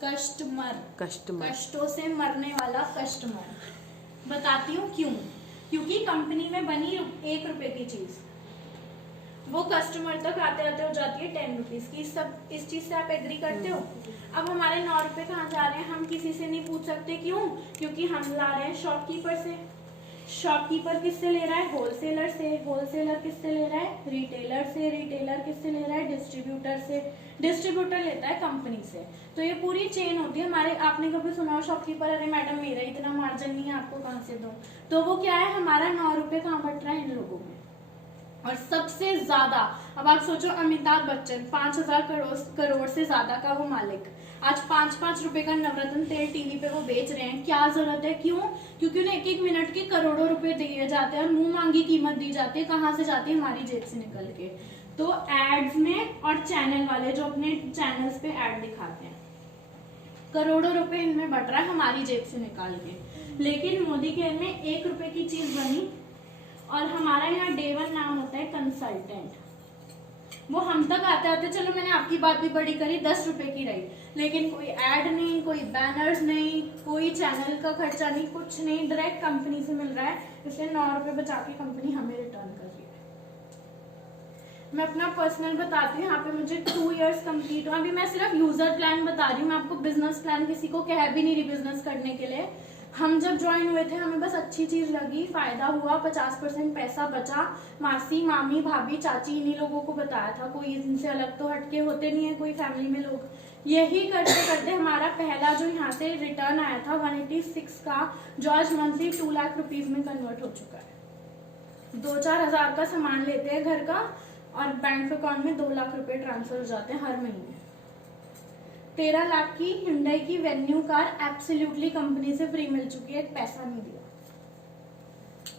Customer, कस्टों से मरने वाला कस्टमर। बताती हूँ क्यों। क्योंकि कंपनी में बनी 1 रुपए की चीज वो कस्टमर तक आते आते हो जाती है 10 रुपीज की। इस चीज से आप एग्री करते हो। अब हमारे 9 रुपए कहाँ जा रहे हैं, हम किसी से नहीं पूछ सकते। क्यों? क्योंकि हम ला रहे हैं शॉपकीपर से। शॉपकीपर किससे ले रहा है? होलसेलर से। होलसेलर किससे ले रहा है? रिटेलर से। रिटेलर किससे ले रहा है? डिस्ट्रीब्यूटर से। डिस्ट्रीब्यूटर लेता है कंपनी से। तो ये पूरी चेन होती है हमारे। आपने कभी सुना हो शॉपकीपर, अरे मैडम मेरा इतना मार्जिन नहीं है, आपको कहाँ से दूं? तो वो क्या है, हमारा 9 रुपए कहाँ बट रहा है? इन लोगों में। और सबसे ज्यादा, अब आप सोचो, अमिताभ बच्चन 5000 करोड़ से ज्यादा का वो मालिक, आज 5-5 रुपए का नवरत्न तेल टीवी पे वो बेच रहे हैं। क्या जरूरत है? क्यों? क्योंकि उन्हें 1-1 मिनट के करोड़ों रुपए दिए जाते हैं और मुंह मांगी कीमत दी जाती है। कहाँ से जाती है? हमारी जेब से निकल के। तो एड्स में, और चैनल वाले जो अपने चैनल्स पे एड दिखाते हैं, करोड़ों रुपए इनमें बट रहा है हमारी जेब से निकाल के। लेकिन मोदी केयर में 1 रुपए की चीज बनी और हमारा यहाँ डे 1 नाम होता है कंसल्टेंट। वो हम तक आते आते, चलो मैंने आपकी बात भी बड़ी करी, 10 रुपए की रही, लेकिन कोई ऐड नहीं, कोई बैनर्स नहीं, कोई चैनल का खर्चा नहीं, कुछ नहीं, डायरेक्ट कंपनी से मिल रहा है। इसलिए 9 रुपए बचा के कंपनी हमें रिटर्न कर रही है। मैं अपना पर्सनल बताती हूँ। यहाँ पे मुझे 2 इयर्स कंप्लीट हुआ। अभी मैं सिर्फ यूजर प्लान बता रही हूँ, मैं आपको बिजनेस प्लान किसी को कह भी नहीं रही बिजनेस करने के लिए। हम जब ज्वाइन हुए थे हमें बस अच्छी चीज लगी, फायदा हुआ, 50% पैसा बचा। मासी, मामी, भाभी, चाची, इन्हीं लोगों को बताया था। कोई इनसे अलग तो हटके होते नहीं है कोई फैमिली में लोग। यही करते करते हमारा पहला जो यहाँ से रिटर्न आया था 186 का, जो आज मंथली 2 लाख रुपीज में कन्वर्ट हो चुका है। 2-4 हजार का सामान लेते हैं घर का और बैंक अकाउंट में 2 लाख रुपए ट्रांसफर हो जाते हैं हर महीने। 13 लाख की Hyundai की वेन्यू कार एब्सोल्युटली कंपनी से फ्री मिल चुकी है, एक पैसा नहीं दिया।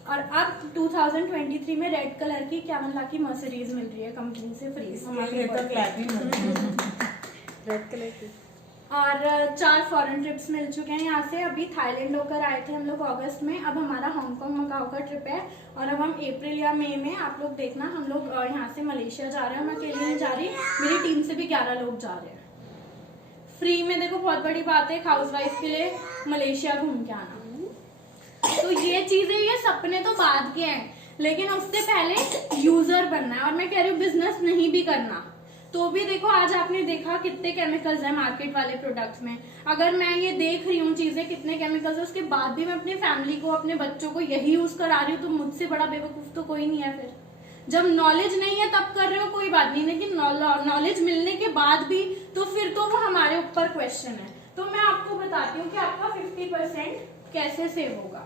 और अब 2023 में रेड कलर की 51 लाख की मर्सिडीज मिल रही है कंपनी से फ्री। रेड कलर की। और 4 फॉरेन ट्रिप्स मिल चुके हैं यहाँ से। अभी थाईलैंड होकर आए थे हम लोग अगस्त में। अब हमारा हांगकांग मकाओ का ट्रिप है और अब हम अप्रैल या मई में, आप लोग देखना, हम लोग यहाँ से मलेशिया जा रहे हैं। मैं अकेले नहीं जा रही, मेरी टीम से भी 11 लोग जा रहे हैं फ्री में। देखो बहुत बड़ी बात है एक हाउसवाइफ के लिए मलेशिया घूम के आना। तो ये चीजें, ये सपने तो बाद के हैं, लेकिन उससे पहले यूजर बनना है। और मैं कह रही हूँ बिजनेस नहीं भी करना तो भी देखो, आज आपने देखा कितने केमिकल्स हैं मार्केट वाले प्रोडक्ट्स में। अगर मैं ये देख रही हूँ चीजें कितने केमिकल्स है, उसके बाद भी मैं अपनी फैमिली को, अपने बच्चों को यही यूज करा रही हूँ, तो मुझसे बड़ा बेवकूफ तो कोई नहीं है। फिर जब नॉलेज नहीं है तब कर रहे हो कोई बात नहीं, लेकिन नॉलेज मिलने के बाद भी तो फिर तो वो हमारे ऊपर क्वेश्चन है। तो मैं आपको बताती हूँ कि आपका 50% कैसे सेव होगा।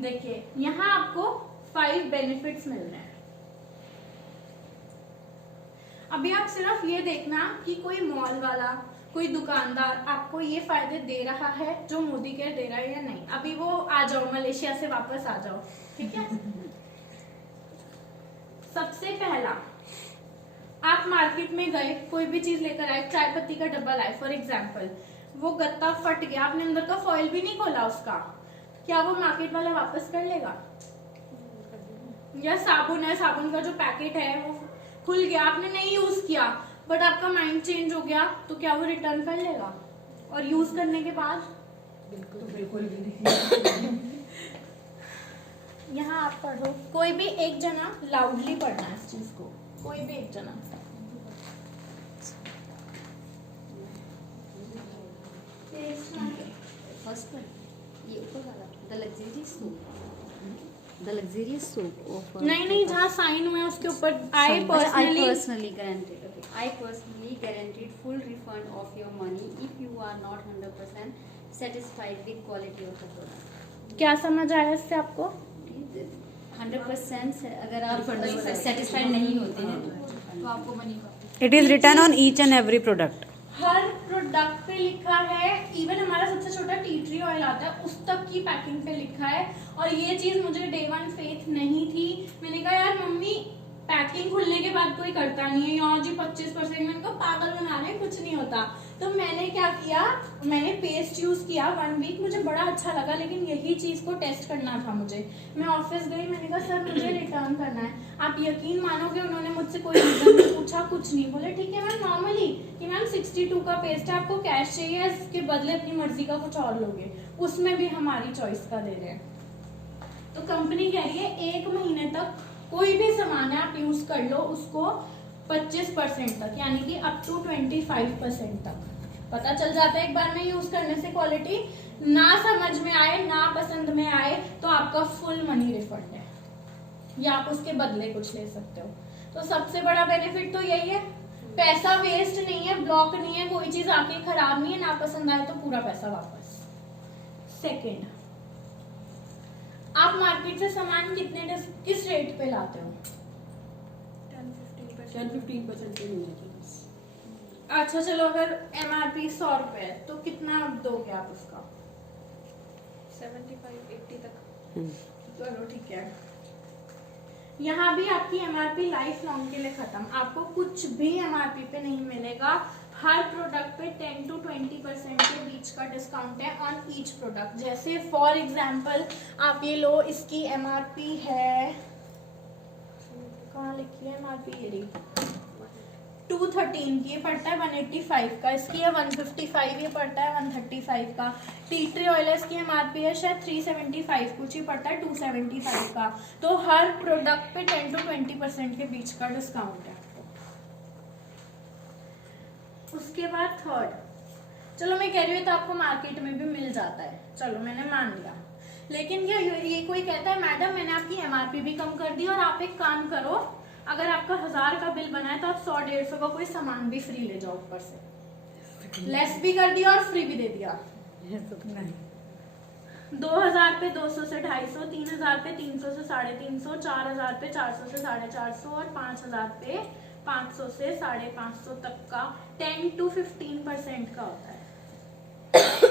देखिए यहाँ आपको 5 बेनिफिट्स मिल रहे हैं। अभी आप सिर्फ ये देखना कि कोई मॉल वाला, कोई दुकानदार आपको ये फायदे दे रहा है जो मोदी केयर दे रहा है या नहीं। अभी वो आ जाओ, मलेशिया से वापस आ जाओ, ठीक है। सबसे पहला, आप मार्केट में गए, कोई भी चीज लेकर आए, चाय पत्ती का डब्बा लाए फॉर एग्जाम्पल, वो गत्ता फट गया, आपने अंदर का फॉइल भी नहीं खोला उसका, क्या वो मार्केट वाला वापस कर लेगा? या साबुन है, साबुन का जो पैकेट है वो खुल गया, आपने नहीं यूज किया बट आपका माइंड चेंज हो गया, तो क्या वो रिटर्न कर लेगा? और यूज करने के बाद बिल्कुल यहाँ आप पढ़ो, कोई भी एक जना लाउडली पढ़ना है इस चीज को, कोई भी एक जना। फर्स्ट वन, ये ऊपर वाला, द luxurious soap of नहीं जहाँ साइन हुआ है उसके ऊपर I personally guaranteed full refund of your money if you are not 100% satisfied with quality of the product. क्या समझ आया इससे आपको? 100% अगर आप सेटिस्फाइड नहीं होते हैं तो आपको मनी का। It is return on each and every product. Her product पे लिखा है, इवन हमारा सबसे छोटा टी ट्री ऑयल आता है उस तक की पैकिंग पे लिखा है। और ये चीज मुझे डे 1 फेथ नहीं थी। मैंने कहा यार मम्मी पैकिंग खुलने के बाद कोई करता नहीं है, यहाँ जी 25%, मैंने कहा पागल बना रहे, कुछ नहीं होता। तो मैंने क्या किया, मैंने पेस्ट यूज किया 1 वीक, मुझे बड़ा अच्छा लगा, लेकिन यही चीज को टेस्ट करना था मुझे। मैं ऑफिस गई, मैंने कहा सर मुझे रिटर्न करना है। आप यकीन मानोगे उन्होंने मुझसे कोई रीजन नहीं पूछा, कुछ नहीं बोले। ठीक है मैम, नॉर्मली कि मैम 62 का पेस्ट है, आपको कैश चाहिए, इसके बदले अपनी मर्जी का कुछ और लोगे, उसमें भी हमारी चॉइस का दे रहे हैं। तो कंपनी कह रही है 1 महीने तक कोई भी सामान है आप यूज कर लो उसको 25% तक, यानी कि अप टू 25% तक। पता चल जाता है एक बार में यूज करने से क्वालिटी ना समझ में आए, ना पसंद में आए, तो आपका फुल मनी रिफंड है, या आप उसके बदले कुछ ले सकते हो। तो सबसे बड़ा बेनिफिट तो यही है, पैसा वेस्ट नहीं है, ब्लॉक नहीं है, कोई चीज आके खराब नहीं है, ना पसंद आए तो पूरा पैसा वापस। सेकेंड, आप मार्केट से सामान किस रेट पे लाते हो? 10-15% पे मिलेगी। अच्छा चलो, अगर MRP 100 रुपए है तो कितना दोगे आप उसका? 75-80 तक। चलो ठीक है। यहाँ भी आपकी MRP लाइफ लॉन्ग के लिए खत्म, आपको कुछ भी MRP पे नहीं मिलेगा। हर प्रोडक्ट पे 10 to 20% के बीच का डिस्काउंट है ऑन ईच प्रोडक्ट। जैसे फॉर एग्जाम्पल आप ये लो, इसकी MRP है, कहाँ लिखी है MRP, ये रही, 213 की, ये पड़ता है 185 का, इसकी है 155, ये पड़ता है 135 का। टी ट्री ऑयल इसकी MRP है शायद 375 कुछ, ही पड़ता है 275 का। तो हर प्रोडक्ट पे 10 to 20% के बीच का डिस्काउंट है। उसके बाद थर्ड, चलो मैं कह रही हूँ तो आपको मार्केट में भी मिल जाता है, चलो मैंने मान लिया, लेकिन क्या ये कोई कहता है मैडम मैंने आपकी MRP भी कम कर दी और आप एक काम करो, अगर आपका 1000 का बिल बना है तो आप 100-150 का कोई सामान भी फ्री ले जाओ, ऊपर से लेस भी कर दिया और फ्री भी दे दिया। 2000 पे 200 से 250, 3000 पे 300 से 350, 4000 पे 400 से 450 और 5000 पे 500 से 550 तक का 10 to 15% का होता है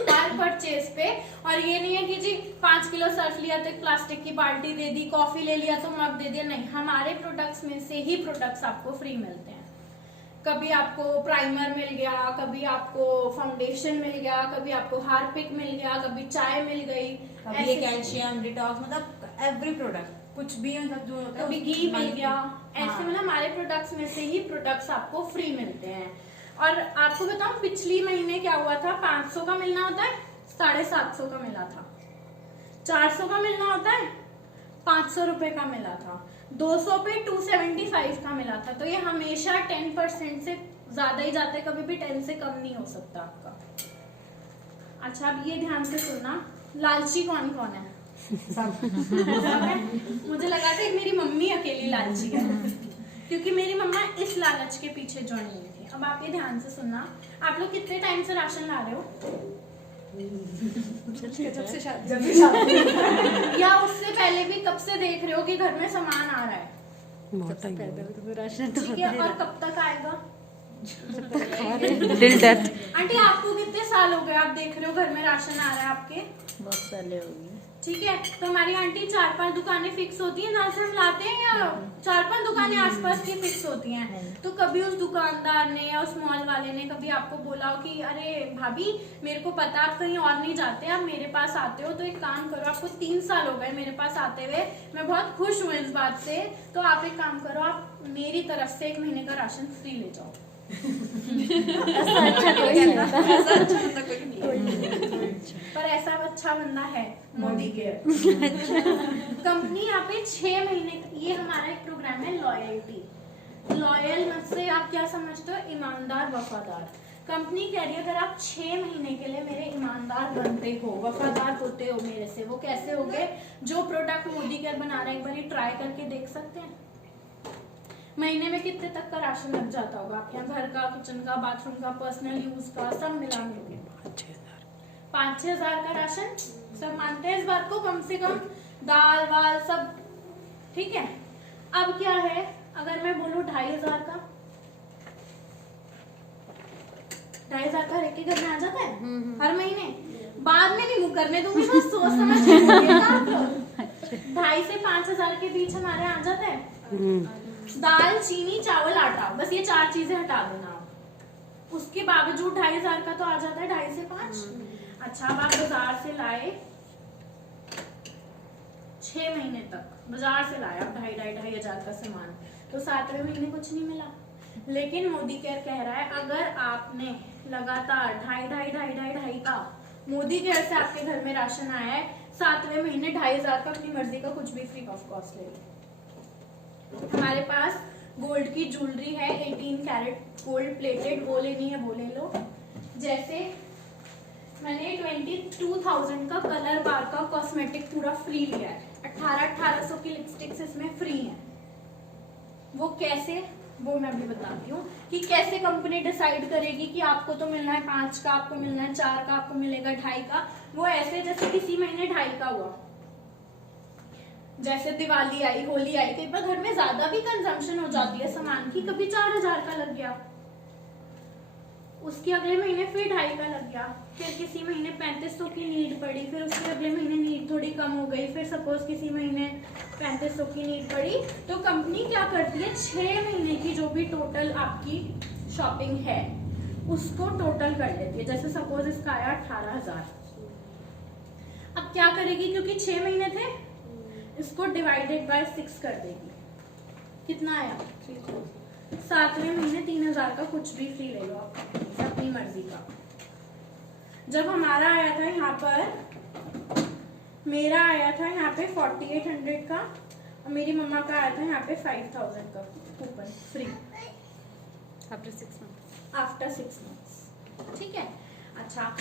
हर परचेज पे। और ये नहीं है कि जी 5 किलो सर्फ लिया तो एक प्लास्टिक की बाल्टी दे दी, कॉफी ले लिया तो मग दे दिया, नहीं, हमारे प्रोडक्ट्स में से ही प्रोडक्ट्स आपको फ्री मिलते हैं। कभी आपको प्राइमर मिल गया, कभी आपको फाउंडेशन मिल गया, कभी आपको हार्पिक मिल गया, कभी चाय मिल गई, कभी ये कैल्शियम डिटॉक्स, मतलब एवरी प्रोडक्ट कुछ भी, मतलब जो होता है कभी घी मिल गया, ऐसे हाँ। मतलब हमारे प्रोडक्ट्स में से ही प्रोडक्ट्स आपको फ्री मिलते हैं। और आपको बताऊं पिछली महीने क्या हुआ था, 500 का मिलना होता है 750 का मिला था, 400 का मिलना होता है 500 रुपए का मिला था, 200 पे 275 का मिला था। तो ये हमेशा 10% से ज्यादा ही जाता है, कभी भी 10 से कम नहीं हो सकता आपका। अच्छा अब ये ध्यान से सुनना, लालची कौन कौन है? सब है? मुझे लगा था मेरी मम्मी अकेली लालची है, क्योंकि मेरी मम्मा इस लालच के पीछे जुड़ी हुई थी। अब आप ये ध्यान से सुनना, आप लोग कितने टाइम से राशन ला रहे हो? जब से शादी या उससे पहले भी कब से देख रहे हो कि घर में सामान आ रहा है? बहुत टाइम राशन तो ठीक है, और कब तक आएगा? Till death. आंटी आपको कितने साल हो गए आप देख रहे हो घर में राशन आ रहा है आपके? बहुत साले हो गए। ठीक है, तो हमारी आंटी 4-5 दुकानें फिक्स होती हैं जहाँ से हम लाते हैं, या 4-5 दुकानें आसपास की फिक्स होती हैं। तो कभी उस दुकानदार ने या उस मॉल वाले ने कभी आपको बोला हो कि अरे भाभी मेरे को पता आप कहीं और नहीं जाते, आप मेरे पास आते हो, तो एक काम करो, आपको 3 साल हो गए मेरे पास आते हुए, मैं बहुत खुश हूँ इस बात से, तो आप एक काम करो, आप मेरी तरफ से 1 महीने का राशन फ्री ले जाओ। पर ऐसा अच्छा बंदा है मोदी केयर कंपनी। यहाँ पे 6 महीने, ये हमारा एक प्रोग्राम है लॉयल्टी। लॉयल से आप क्या समझते हो? ईमानदार, वफादार। कंपनी कह रही है अगर आप 6 महीने के लिए मेरे ईमानदार बनते हो, वफादार होते हो मेरे से, वो कैसे होगे? जो प्रोडक्ट मोदी केयर बना रहे हैं एक बार ट्राई करके देख सकते हैं। महीने में कितने तक का राशन लग जाता होगा आपके यहाँ? घर का, किचन का, बाथरूम का, पर्सनल यूज का, सब मिला के 5-6 हजार का राशन। सब मानते हैं इस बात को, कम से कम दाल वाल सब ठीक है। अब क्या है, अगर मैं बोलूं 2500 का, 2500 का एक घर में आ जाता है हर महीने। बाद में नहीं करने दूंगी, बस सोच समझ के बोलिएगा। 2,500 से 5,000 के बीच हमारे आ जाता है। दाल, चीनी, चावल, आटा, बस ये 4 चीजें हटा देना आप। उसके बावजूद 2500 का तो आ जाता है, 2.5 से 5। अच्छा, अब आप बाजार से लाए 6 महीने तक, बाजार से लाया आप 2,500 का सामान, तो 7वें महीने कुछ नहीं मिला। लेकिन मोदी केयर कह रहा है अगर आपने लगातार 2,500 का मोदी केयर से आपके घर में राशन आया है, 7वें महीने 2,500 का अपनी मर्जी का कुछ भी फ्री ऑफ कॉस्ट ले लो। हमारे पास गोल्ड की ज्वेलरी है 18 कैरेट गोल्ड प्लेटेड, वो लेनी है वो ले लो। जैसे मैंने 22,000 का कलर बार का कॉस्मेटिक पूरा फ्री लिया है, 1800 की लिपस्टिक्स इसमें फ्री है। वो कैसे, वो मैं अभी बताती हूँ कि कैसे कंपनी डिसाइड करेगी कि आपको तो मिलना है 5 का, आपको मिलना है 4 का, आपको मिलेगा 2.5 का। वो ऐसे जैसे किसी महीने 2.5 का हुआ, जैसे दिवाली आई, होली आई, कई बार घर में ज्यादा भी कंजम्पशन हो जाती है सामान की, कभी 4,000 का लग गया, उसके अगले महीने फिर 2.5 का लग गया, फिर किसी महीने 3500 की नीड पड़ी, फिर उसके अगले महीने नीड थोड़ी कम हो गई, फिर सपोज किसी महीने 3500 की नीड पड़ी, तो कंपनी क्या करती है 6 महीने की जो भी टोटल आपकी शॉपिंग है उसको टोटल कर लेती है। जैसे सपोज इसका आया 18,000, अब क्या करेगी, क्योंकि 6 महीने थे, इसको डिवाइडेड बाय 6 कर देगी। कितना आया 7वें महीने 3,000 का कुछ भी फ्री ले लो आप अपनी मर्जी का। जब हमारा आया था यहाँ पर, मेरा आया था यहाँ पे 4800 का और मेरी मम्मा का आया था यहाँ पे 5,000 का coupon free after 6 months। After 6 months, ठीक है। अच्छा,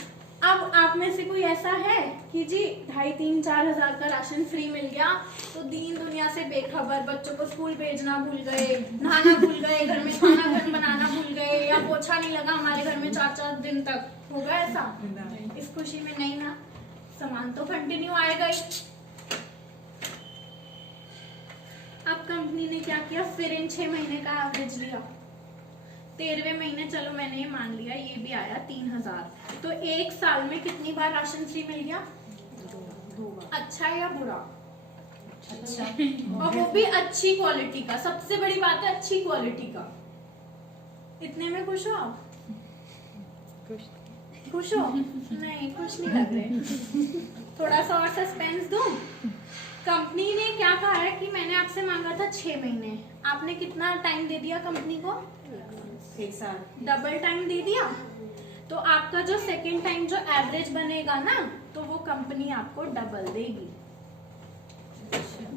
अब आप में से कोई ऐसा है कि जी 2,500-4,000 का राशन फ्री मिल गया तो दीन दुनिया से बेखबर, बच्चों को स्कूल भेजना भूल गए, नहाना भूल गए, घर में खाना घर बनाना भूल गए, या पोछा नहीं लगा हमारे घर में 4-4 दिन तक, होगा ऐसा? इस खुशी में नहीं ना, सामान तो कंटिन्यू आएगा ही। अब कंपनी ने क्या किया, फिर इन 6 महीने का एवरेज लिया, 13वें महीने चलो मैंने ये मान लिया ये भी आया 3,000, तो 1 साल में कितनी बार राशन फ्री मिल गया? 2 बार। अच्छा या बुरा? अच्छा, और वो भी अच्छी क्वालिटी का, सबसे बड़ी बात है अच्छी क्वालिटी का। इतने में खुश हो आप? खुश हो? नहीं, खुश नहीं लग रहे। थोड़ा सा और सस्पेंस दूं। कंपनी ने क्या कहा है कि मैंने आपसे मांगा था 6 महीने, आपने कितना टाइम दे दिया कंपनी को? 1 साल। डबल टाइम दे दिया। तो आपका जो सेकंड टाइम जो एवरेज बनेगा ना, तो वो कंपनी आपको डबल देगी।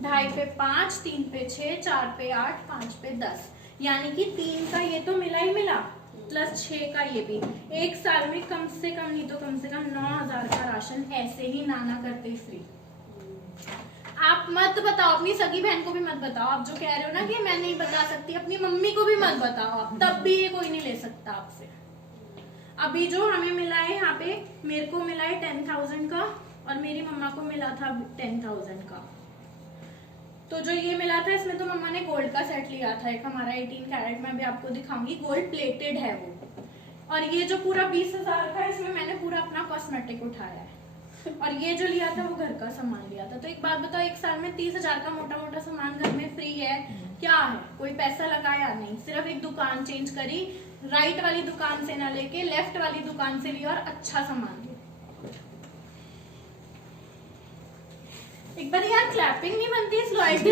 2.5 पे 5, 3 पे 6, 4 पे 8, 5 पे 10, यानी कि 3 का ये तो मिला ही मिला, प्लस 6 का ये भी। 1 साल में कम से कम नहीं तो कम से कम 9,000 का राशन ऐसे ही नाना करते फ्री। आप मत बताओ, अपनी सगी बहन को भी मत बताओ, आप जो कह रहे हो ना कि मैं नहीं बता सकती, अपनी मम्मी को भी मत बताओ आप, तब भी ये कोई नहीं ले सकता आपसे। अभी जो हमें मिला है यहाँ पे, मेरे को मिला है 10,000 का और मेरी मम्मा को मिला था 10,000 का। तो जो ये मिला था इसमें तो मम्मा ने गोल्ड का सेट लिया था एक, हमारा 18 कैरेट, मैं भी आपको दिखाऊंगी, गोल्ड प्लेटेड है वो। और ये जो पूरा 20,000 का, इसमें मैंने पूरा अपना कॉस्मेटिक उठाया है, और ये जो लिया था वो घर का सामान लिया था। तो एक बात बताओ, 1 साल में 30,000 का मोटा मोटा सामान घर में फ्री है, क्या है? कोई पैसा लगाया नहीं, सिर्फ एक दुकान चेंज करी, राइट वाली दुकान से ना लेके लेफ्ट वाली दुकान से लिया और अच्छा सामान लिया। एक बार यार क्लैपिंग नहीं बनती इस लॉयल्टी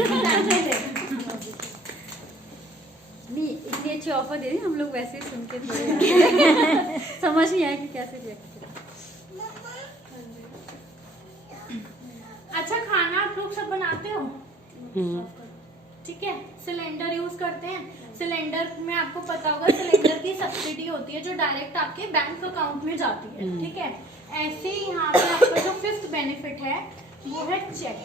नहीं, इतनी अच्छी ऑफर दे रही, हम लोग वैसे ही सुन के थोड़े समझ नहीं आया कि कैसे रिएक्ट करें। अच्छा, खाना आप लोग सब बनाते हो? ठीक है, सिलेंडर यूज करते हैं। सिलेंडर में आपको पता होगा सिलेंडर की सब्सिडी होती है जो डायरेक्ट आपके बैंक अकाउंट में जाती है, ठीक है। ऐसे ही यहाँ पे आपका जो 5th बेनिफिट है वो है चेक।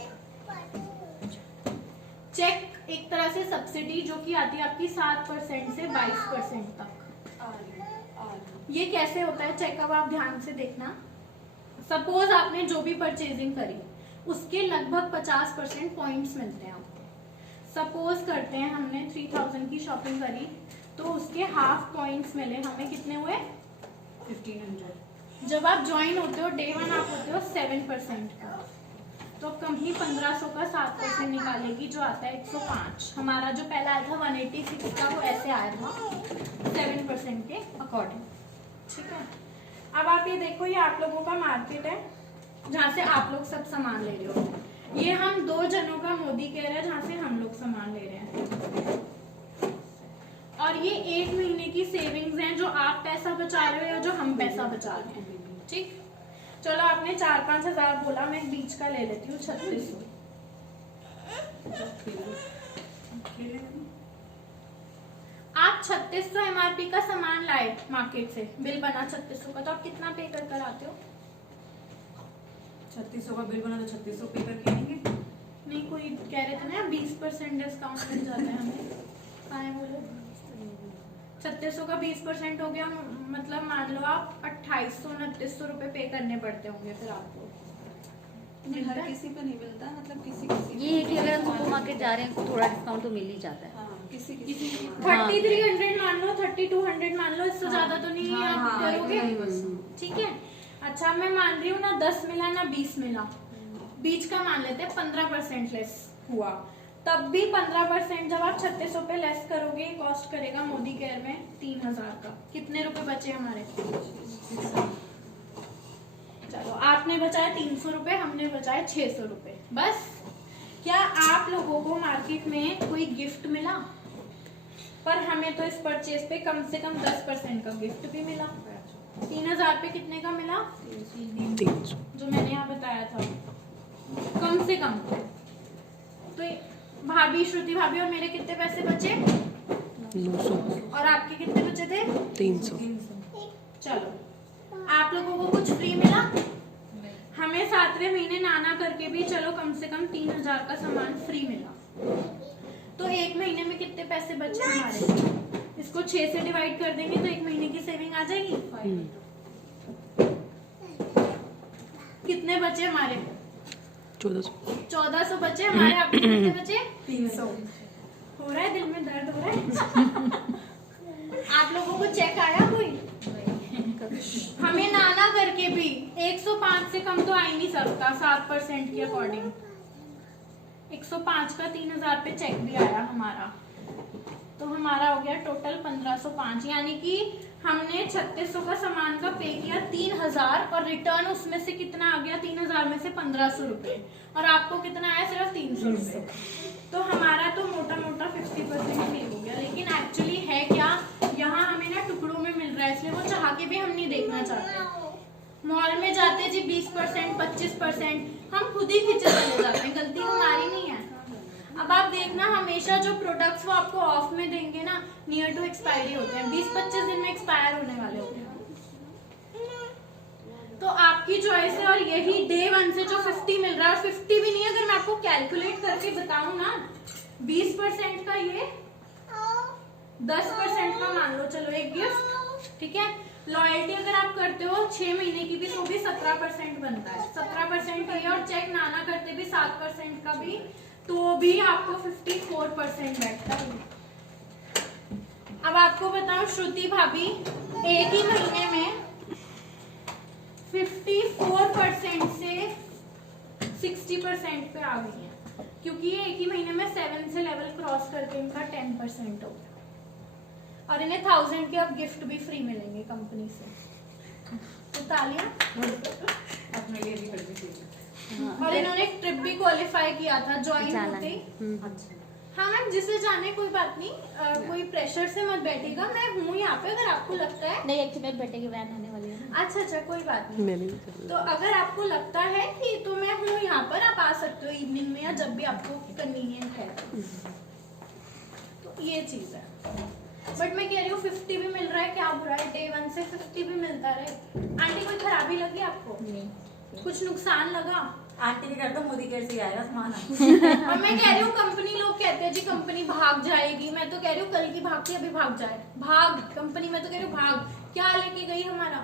चेक एक तरह से सब्सिडी जो कि आती है आपकी 7% से 22% तक। ये कैसे होता है चेक, अब आप ध्यान से देखना। सपोज आपने जो भी परचेजिंग करी उसके लगभग 50% पॉइंट्स मिलते हैं आपको। सपोज करते हैं हमने 3,000 की शॉपिंग करी तो उसके हाफ पॉइंट्स मिले हमें, कितने हुए? 1,500। जब आप ज्वाइन होते हो डे 1 आप होते हो 7% का, तो कंपनी 1,500 का 7% निकालेगी जो आता है 105। हमारा जो पहला आया था 186 का वो ऐसे आया था 7% के अकॉर्डिंग। ठीक है। अब आप ये देखो, ये आप लोगों का मार्केट है जहाँ से आप लोग सब सामान ले रहे हो। ये हम 2 जनों का मोदी कह रहे हैं जहाँ से हम लोग सामान ले रहे हैं। और ये 1 महीने की सेविंग्स हैं, जो आप पैसा बचा रहे हो या जो हम पैसा बचा रहे हैं। ठीक, चलो आपने 4-5 हजार बोला, मैं बीच का ले लेती हूँ 3600। आप 3600 MRP का सामान लाए मार्केट से, बिल बना 3600 का, तो आप कितना पे कर आते हो? 3600 का बिल बना तो 3600 पे करके आएंगे। नहीं, कोई कह रहे थे ना 20% डिस्काउंट मिल जाता है हमें। कहाँ है बोलो? 3600 का 20% हो गया, मतलब मान लो आप 2800-2900 रुपए पे करने पड़ते होंगे फिर आपको। हर किसी पे नहीं मिलता, मतलब किसी ये है कि अगर हम सुपर मार्केट जा रहे हैं तो थोड़ा डिस्काउंट तो मिल ही जाता है। हाँ, किसी 3300 मान लो, 3200 मान लो, इससे ज्यादा तो नहीं आप करोगे। ठीक है, अच्छा मैं मान रही हूँ ना 10 मिला ना 20 मिला, बीच का मान लेते हैं 15% लेस हुआ, तब भी 15% जब आप 3600 पे लेस करोगे, कॉस्ट करेगा मोदी केयर में 3000 का। कितने रुपए बचे हमारे? चलो आपने बचाए 300 रुपए, हमने बचाए 600 रुपए। बस, क्या आप लोगों को मार्केट में कोई गिफ्ट मिला? पर हमें तो इस परचेज पे कम से कम 10% का गिफ्ट भी मिला। 3000 पे कितने का मिला? 300। जो मैंने यहाँ बताया था, कम से कम। तो भाभी, श्रुति भाभी और मेरे कितने पैसे बचे? 900। और आपके कितने बचे थे? 300। चलो, आप लोगों को कुछ फ्री मिला? हमें 7वें महीने नाना करके भी चलो कम से कम 3000 का सामान फ्री मिला। तो 1 महीने में कितने पैसे बचे हमारे? इसको 6 से डिवाइड कर देंगे तो 1 महीने की सेविंग आ जाएगी। कितने बचे हमारे? 1400 बचे हमारे। आपके कितने बचे? 300। हो रहा है, दिल में दर्द हो रहा है। आप लोगों को चेक आया कोई? हमें नाना करके भी 105 से कम तो आ ही नहीं सकता 7% के अकॉर्डिंग। 105 का 3000 पे चेक भी आया हमारा, तो हमारा हो गया टोटल 1505। यानी कि हमने 3600 का सामान का पे किया 3000, और रिटर्न उसमें से कितना आ गया? 3000 में से 1500 रुपए, और आपको कितना आया? सिर्फ 300 रुपए। तो हमारा तो मोटा मोटा 50% सेव हो गया। लेकिन एक्चुअली है क्या, यहाँ हमें ना टुकड़ों में मिल रहा है, इसलिए वो चाह के भी हम नहीं देखना चाहते। मॉल में जाते जी 20%, 25%, हम खुद ही खींचे चले जाते हैं, गलती हमारी नहीं है। अब आप देखना, हमेशा जो प्रोडक्ट्स वो आपको ऑफ में देंगे ना, नियर टू एक्सपायरी होते हैं, 20-25 दिन में एक्सपायर होने वाले होते हैं। तो आपकी चॉइस है, और यही डे 1 से जो 50 मिल रहा है, और 50 भी नहीं, अगर मैं आपको कैलकुलेट करके बताऊं ना, 20% का ये, 10% का मान लो चलो एक गिफ्ट, ठीक है। लॉयल्टी अगर आप करते हो 6 महीने की भी, तो भी 17% बनता है। 17% ये, और चेक नाना करते भी 7% का भी, तो भी आपको 54% बैठता है। अब आपको बताओ, श्रुति भाभी एक ही महीने में 54% से 60% पे आ गई है, क्योंकि ये एक ही महीने में 7 से लेवल क्रॉस करके इनका 10% हो गया, और इन्हें 1000 के अब गिफ्ट भी फ्री मिलेंगे कंपनी से। तो तालियां अपने लिए भी कर दीजिए। और इन्होंने एक ट्रिप भी क्वालिफाई किया था ज्वाइन होते ही। अच्छा, हाँ मैम, जिसे जाने कोई बात नहीं, कोई प्रेशर से मत बैठेगा, मैं हूँ यहाँ पे, अगर आपको लगता है। नहीं, एक्चुअली बैठेगी, वैन आने वाली है। अच्छा, कोई बात नहीं। तो अगर आपको लगता है कि तो मैं हूँ यहाँ पर, आप आ सकते हो इवनिंग में, या जब भी आपको कन्वीनियंट है। तो ये चीज है, बट मैं कह रही हूँ 50 भी मिल रहा है, क्या बुरा है? डे 1 से 50 भी मिलता रहे। आंटी कोई खराबी लगी आपको? नहीं, कुछ नुकसान लगा? आंटी के घर तो मोदी केयर से आएगा सामान। और मैं कह रही हूँ, कंपनी, लोग कहते हैं जी कंपनी भाग जाएगी, मैं तो कह रही हूँ कल की भागती अभी भाग जाए। भाग कंपनी, मैं तो कह रही हूँ भाग। क्या लेके गई हमारा?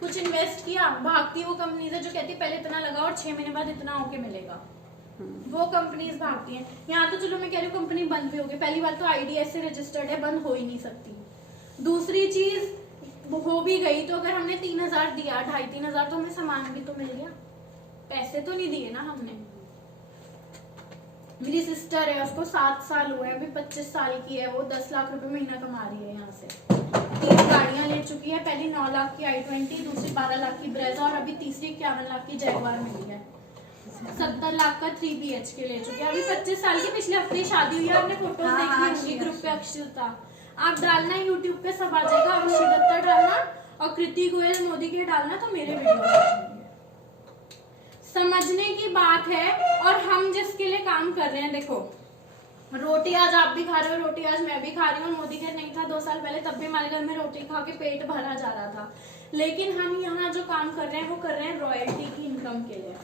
कुछ इन्वेस्ट किया? भागती वो कंपनी से जो कहती पहले इतना लगा और 6 महीने बाद इतना होके मिलेगा। वो कंपनीज भागती हैं। यहाँ तो चलो मैं कह रही हूँ कंपनी बंद भी होगी। पहली बात तो IDS से रजिस्टर्ड है, बंद हो ही नहीं सकती। दूसरी चीज, हो भी गई तो अगर हमने 3000 दिया, 2500 तो हमें सामान भी तो मिल गया, पैसे तो नहीं दिए ना हमने। मेरी सिस्टर है, उसको 7 साल हुए, अभी 25 साल की है, वो 10 लाख रुपए महीना कमा रही है यहाँ से। 3 गाड़ियां ले चुकी है। पहली 9 लाख की i20, दूसरी 12 लाख की ब्रेजा और अभी तीसरी 51 लाख की जैगवार मिली है। 70 लाख का 3 BHK ले चुकी है। अभी 25 साल की पिछले हफ्ते शादी हुई है, आपने फोटोज हाँ, देखी हाँ, होंगी हाँ, ग्रुप पे अक्षिता। आप डालना यूट्यूब पे सब आ जाएगा, अक्षय दत्ता डालना और कृति गोयल मोदी के डालना तो मेरे वीडियो समझने की बात है। और हम जिसके लिए काम कर रहे हैं, देखो रोटी आज आप भी खा रहे हो, रोटी आज मैं भी खा रही हूँ। मोदी घर नहीं था 2 साल पहले, तब भी हमारे घर में रोटी खा के पेट भरा जा रहा था। लेकिन हम यहाँ जो काम कर रहे हैं वो कर रहे हैं रॉयल्टी की इनकम के लिए।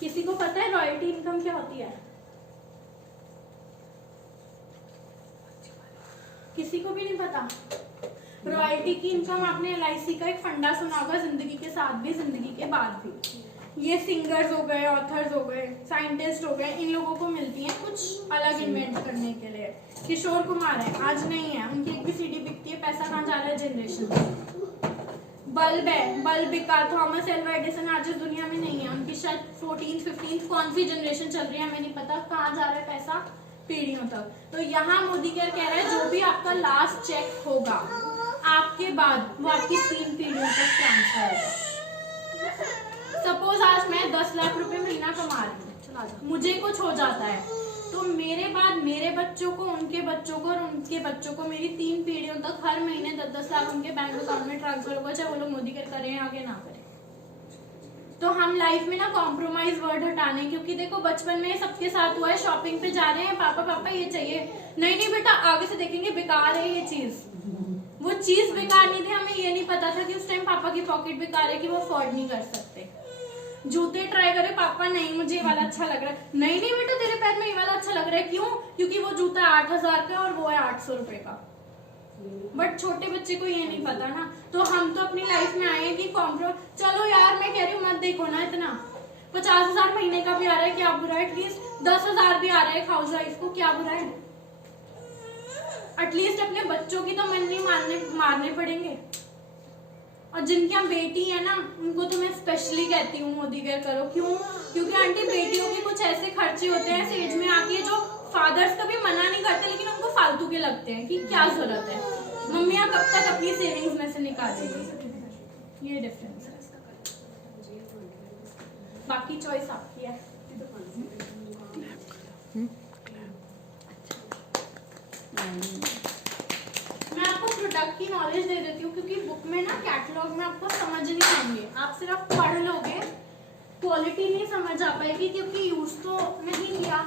किसी को पता है रॉयल्टी इनकम क्या होती है? किसी को भी नहीं पता। रॉयल्टी की इनकम आपने LIC का एक फंडा सुना होगा, जिंदगी के साथ भी जिंदगी के बाद भी। ये सिंगर्स हो गए, ऑथर्स हो गए, साइंटिस्ट हो गए, इन लोगों को मिलती है कुछ अलग इन्वेंट करने के लिए। किशोर कुमार है, आज नहीं है, उनकी एक भी CD बिकती है, पैसा कहाँ जा रहा है? जनरेशन। बल्ब है, बल्ब बिका, थॉमस एल्वा एडिसन आज इस दुनिया में नहीं है, उनकी शायद 14th 15th कौन सी जनरेशन चल रही है हमें नहीं पता, कहाँ जा रहा है पैसा? पीढ़ियों तक। तो यहाँ मोदी केयर कह रहा है जो भी आपका लास्ट चेक होगा आपके बाद वो आपकी 3 पीढ़ियों तक ट्रांसफर होगा। सपोज आज मैं 10 लाख रुपए महीना कमा रही हूँ, मुझे कुछ हो जाता है तो मेरे बाद मेरे बच्चों को, उनके बच्चों को और उनके बच्चों को, मेरी 3 पीढ़ियों तक हर महीने 10-10 लाख उनके बैंक अकाउंट में ट्रांसफर होगा, चाहे वो लोग मोदी केयर करें आगे ना करें। तो हम लाइफ में ना कॉम्प्रोमाइज वर्ड हटाने, क्योंकि देखो बचपन में सबके साथ हुआ है, शॉपिंग पे जा रहे हैं, पापा पापा ये चाहिए, नहीं नहीं बेटा, आगे से देखेंगे बेकार है ये चीज। वो चीज बेकार नहीं थी, हमें ये नहीं पता था कि उस टाइम पापा की पॉकेट बेकार है कि वो अफोर्ड नहीं कर सकते। जूते ट्राई करे, पापा नहीं मुझे ये वाला अच्छा लग रहा है, नहीं नहीं बेटा तेरे पैर में ये वाला अच्छा लग रहा है, क्यों? क्योंकि वो जूता 8000 का और वो है 800 रुपए का। बट छोटे बच्चे को ये नहीं पता ना। तो हम तो अपनी लाइफ में आए हैं कि चलो यार मैं कह रही हूँ मत देखो ना इतना, 50,000 महीने का भी आ रहा है, क्या बुरा है? एटलीस्ट 10,000 भी आ रहा है हाउस वाइफ को, क्या बुरा है? एटलीस्ट अपने बच्चों की तो मन नहीं मारने पड़ेंगे। और जिनकी हम बेटी है ना, उनको तो मैं स्पेशली कहती हूँ मोदी केयर करो। क्यों? क्योंकि आंटी बेटियों के कुछ ऐसे खर्चे होते हैं इस एज में आके जो फादर्स कभी मना नहीं करते, लेकिन उनको फालतू के लगते हैं कि क्या जरूरत है, मम्मियाँ कब तक अपनी सेविंग्स में से निकालेंगी। ये डिफरेंस है, बाकी चॉइस आपकी है। मैं आपको प्रोडक्ट की नॉलेज दे देती हूँ, क्योंकि बुक में ना कैटलॉग में आपको समझ नहीं आएंगे, आप सिर्फ पढ़ लोगे, क्वालिटी नहीं समझ आ पाएगी, क्योंकि यूज तो नहीं किया।